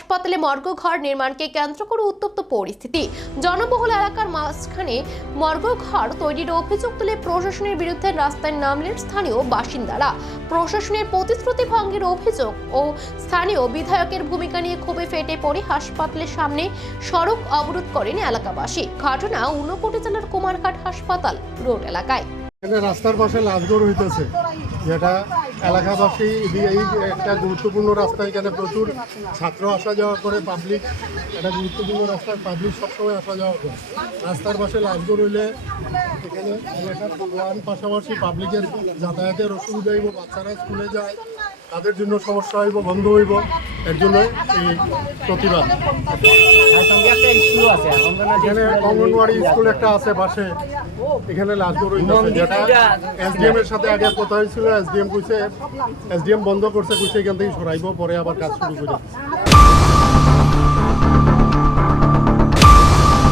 হাসপাতালে মর্গ ঘর নির্মাণকে কেন্দ্র করে উত্তপ্ত পরিস্থিতি। জনবহুল এলাকার মাঝখানে মর্গ ঘর তৈরির অভিযোগ তুলে প্রশাসনের বিরুদ্ধে রাস্তায় নামলেন স্থানীয় বাসিন্দারা। প্রশাসনের প্রতিশ্রুতি ভঙ্গের অভিযোগ ও স্থানীয় বিধায়কের ভূমিকা নিয়ে ক্ষোভে ফেটে পড়ে হাসপাতালের সামনে সড়ক অবরোধ করেন এলাকাবাসী। ঘটনা ঊনকোটি জেলার কুমারঘাট হাসপাতাল রোড এলাকায়। রাস্তার পাশে লাশগড় হইতেছে, যেটা এলাকাবাসী এই একটা গুরুত্বপূর্ণ রাস্তা। এখানে প্রচুর ছাত্র আসা যাওয়া করে, পাবলিক একটা গুরুত্বপূর্ণ রাস্তার পাবলিক সবসময় আসা যাওয়া করে। রাস্তার পাশে লাশগড় হইলে এখানে এলাকার কল্যাণ পাশাপাশি পাবলিকের যাতায়াতের অসুবিধা হইব, বাচ্চারা স্কুলে যায় তাদের জন্য সমস্যা হইব, বন্ধ হইব। এর জন্য এই প্রতিবাদ। এখানে অঙ্গনওয়াড়ি স্কুল একটা আছে পাশে, এখানে লাশগড় হইতেছে, যেটা এসডিএম এর সাথে আগে কথা হয়েছিল। এসডিএম বন্ধ করছে, কইছে এখান থেকে সরাইব, পরে আবার কাজ শুরু করে।